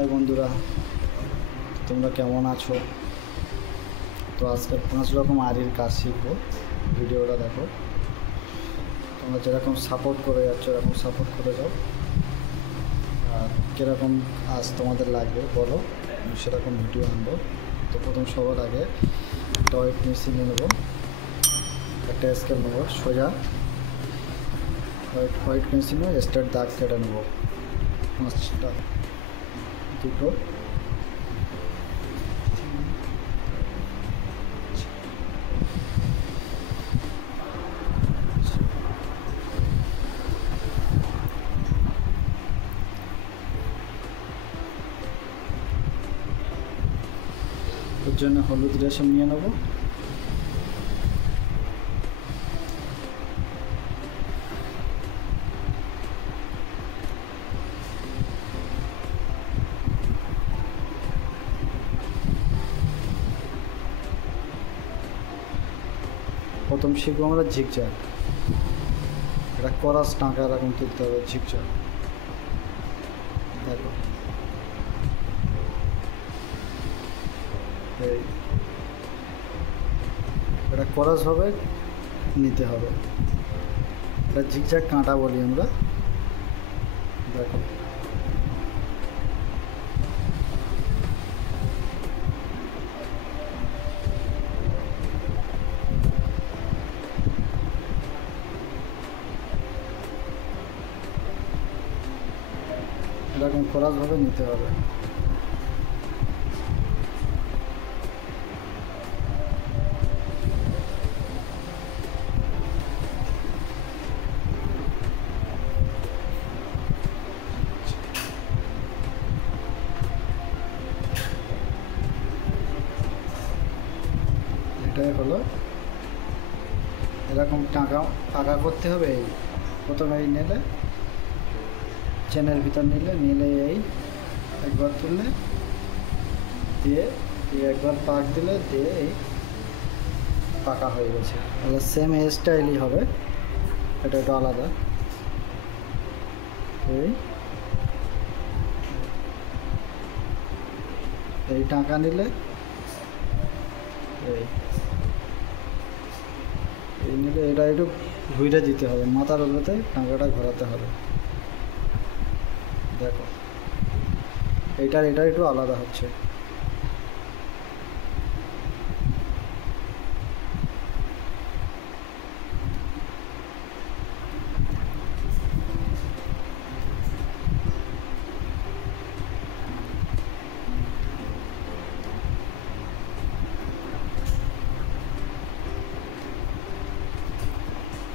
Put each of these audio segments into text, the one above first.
High বন্ধুরা, তোমরা কেমন আছো? তো আজকে 5 রকম আরির কাজ শিখবো। ভিডিওটা দেখো, তোমরা যেরকম সাপোর্ট করে যাচ্ছ এরকম সাপোর্ট করে যাও। আর কীরকম আজ তোমাদের লাগবে বলো, আমি সেরকম ভিডিও আনবো। তো প্রথম সবার আগে একটা ওয়েট মেশিন নেবো, একটা স্কেল নেবো, সোজা হোয়াইট মেশিনে স্টার্ট দাগ কেটে নেবো 5টা, 2টো, ওর জন্য হলুদ রেশম নিয়ে নেব। প্রথম শিখবো আমরা ঝিকঝ্যাক, এটা করাস টাকা এরকম তুলতে হবে। ঝিকঝ্যাক দেখো, এই এটা করাস হবে, নিতে হবে। এটা ঝিকঝ্যাক কাঁটা বলি আমরা। দেখো এরকম খরচভাবে নিতে হবে। এটাই হলো, এরকম টাকা করতে হবে। এই প্রথমে এই নিলে চেনের ভিতর নিলে এই একবার তুললে দিয়ে একবার পাক দিলে দিয়ে এই পাকা হয়ে গেছে। তাহলে সেম এই স্টাইলই হবে, এটা একটু আলাদা। এই টাকা নিলে এই নিলে এটা একটু ঘুরে দিতে হবে, মাথার উপরে টাকাটা ঘোরাতে হবে। দেখো এটা একটু আলাদা হচ্ছে।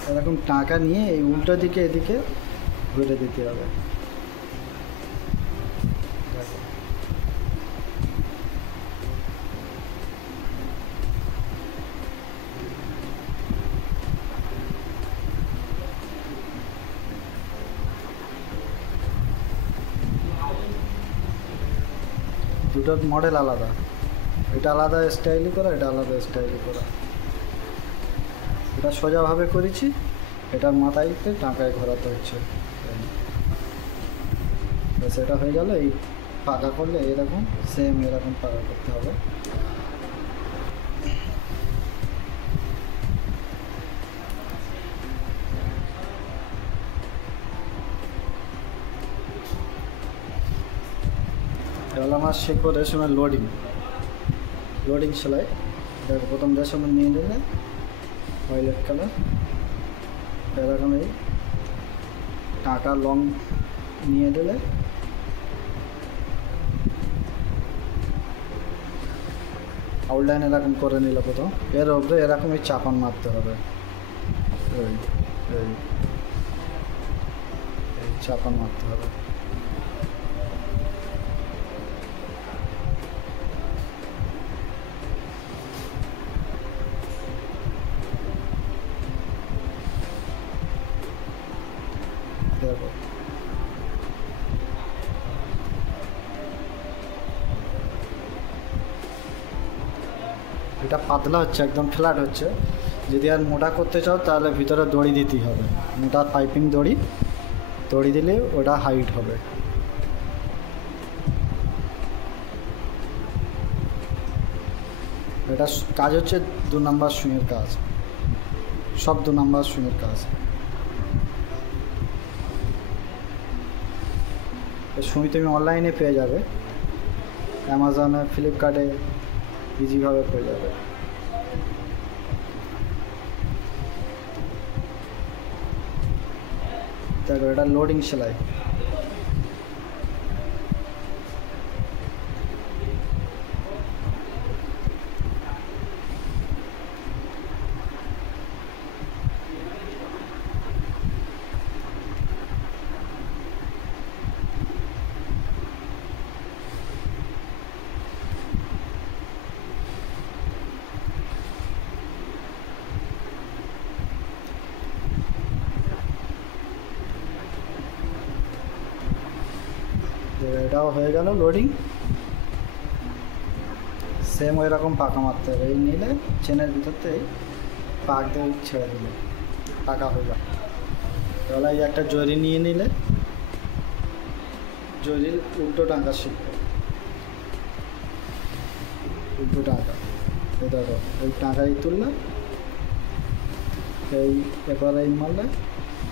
এরকম টাকা নিয়ে এই উল্টো দিকে এদিকে ঘুরে দিতে হবে। দুটোর মডেল আলাদা, এটা আলাদা স্টাইলি করা, এটা আলাদা স্টাইলি করা। এটা সোজাভাবে করেছি, এটার মাথায়তে টাকায় ঘোরাতে হচ্ছে। সেটা হয়ে গেল। এই পাকা করলে এরকম সেম এরকম পাকা করতে হবে। এবার আমার শিখবো রেশমের লোডিং সেলাই। দেখো প্রথম রেশমের নিয়ে নিলে ভায়োলেট কালার, এরকম এই টাকা লং নিয়ে দিলে আউটলাইন এরকম করে নিলে প্রথম, এর উপরে এরকম এই চাপান মারতে হবে। এই চাপান মারতে হবে। দেখো এটা পাতলা হচ্ছে, একদম ফ্ল্যাট হচ্ছে। যদি আর মোটা করতে চাও তাহলে ভিতরে দড়ি দিতেই হবে, মোটা পাইপিং দড়ি দিলে ওটা হাইট হবে। এটা কাজ হচ্ছে 2 নাম্বার সুইংয়ের কাজ, সব 2 নাম্বার সুইংয়ের কাজ। সুই তুমি অনলাইনে পেয়ে যাবে, অ্যামাজনে, ফ্লিপকার্টে ইজিভাবে পেয়ে যাবে। দেখো এটা লোডিং সেলাই। এটাও হয়ে গেল লোডিং। সেম ওই রকম পাকা মারতে হবে, এই নিলে চেনের ভিতরতেই পাক দিয়ে ছেড়ে দিলে পাকা হয়ে যাবে। এবার এই একটা জরি নিয়ে নিলে, জরির উল্টো টাঙ্কা শিখবে, উল্টো টাঙ্কা। এই দেখো এই টাঙ্কাই তুললে, এই এবারে এই মারলে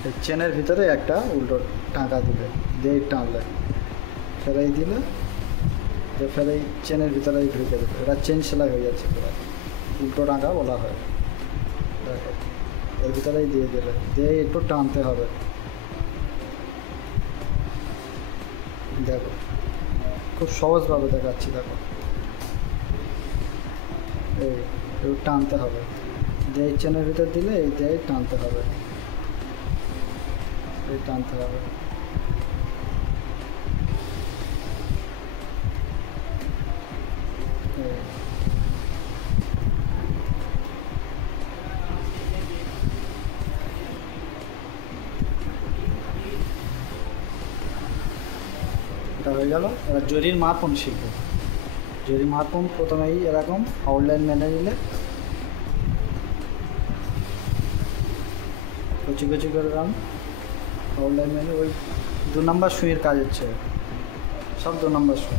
এই চেনের ভিতরে একটা উল্টো টাঙ্কা দিবে, দিয়ে টানলে ফেরাই দিলে যে ফেরাই চেনের ভিতরে ঢুকে দেবে। এটা চেন সেলাই হয়ে যাচ্ছে পুরো, উল্টো টাঙ্কা বলা হয়। দেখো এর ভিতরেই দিয়ে দিলে, দিয়ে একটু টানতে হবে। দেখো খুব সহজভাবে দেখাচ্ছি, দেখো এই একটু টানতে হবে, দিয়ে চেনের ভিতর দিলে এই দিয়ে টানতে হবে, এই টানতে হবে। এটা হয়ে গেল। এবার জরির মাপন শিখবো। জরির মাপন প্রথমেই এরকম আউটলাইন মেনে নিলে, কচি কচি করে আউটলাইন মেনে ওই 2 নাম্বার সুইয়ের কাজ হচ্ছে, সব 2 নাম্বার সুই,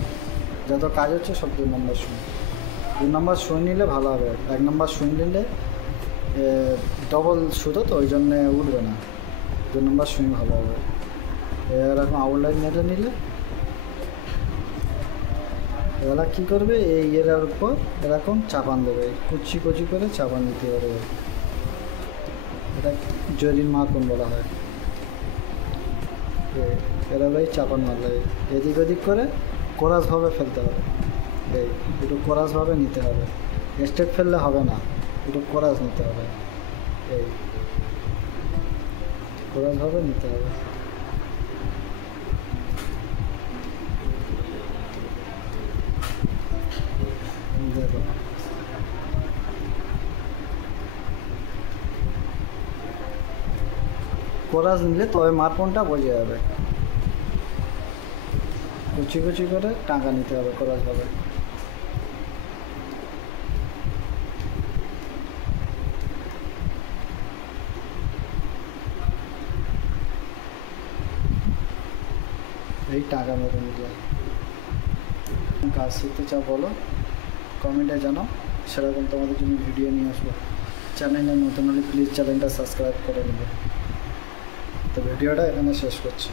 যত কাজ হচ্ছে সব 2 নাম্বার সুই। 2 নাম্বার সুই নিলে ভালো হবে, 1 নাম্বার সুই নিলে ডবল সুতো তো ওই জন্যে উঠবে না, 2 নাম্বার সুই ভালো হবে। এরকম আউটলাইন মেরে নিলে এবার কী করবে, এই এর উপর এরকম চাপান দেবে, কুচি কুচি করে চাপান দিতে পারবে। এটা জরির মাপন বলা হয়। এভাবেই চাপান মারলে এদিক ওদিক করে কোরাসভাবে ফেলতে হবে, এই একটু কোরাসভাবে নিতে হবে, স্টেপ ফেললে হবে না, একটু কোরাস নিতে হবে, এই কোরাসভাবে নিতে হবে। দেখো কোরাস নিলে তবে মাপনটা বোঝা যাবে, কুচি কুচি করে টাকা নিতে হবে কোরাসভাবে। এই টাকা মেরে নিলে। কাজ শিখতে চাও বলো, কমেন্টে জানাও, সেরকম তোমাদের জন্য ভিডিও নিয়ে আসবো। চ্যানেলে নতুন হলে প্লিজ চ্যানেলটা সাবস্ক্রাইব করে নেবে। তো ভিডিওটা এখানে শেষ করছি।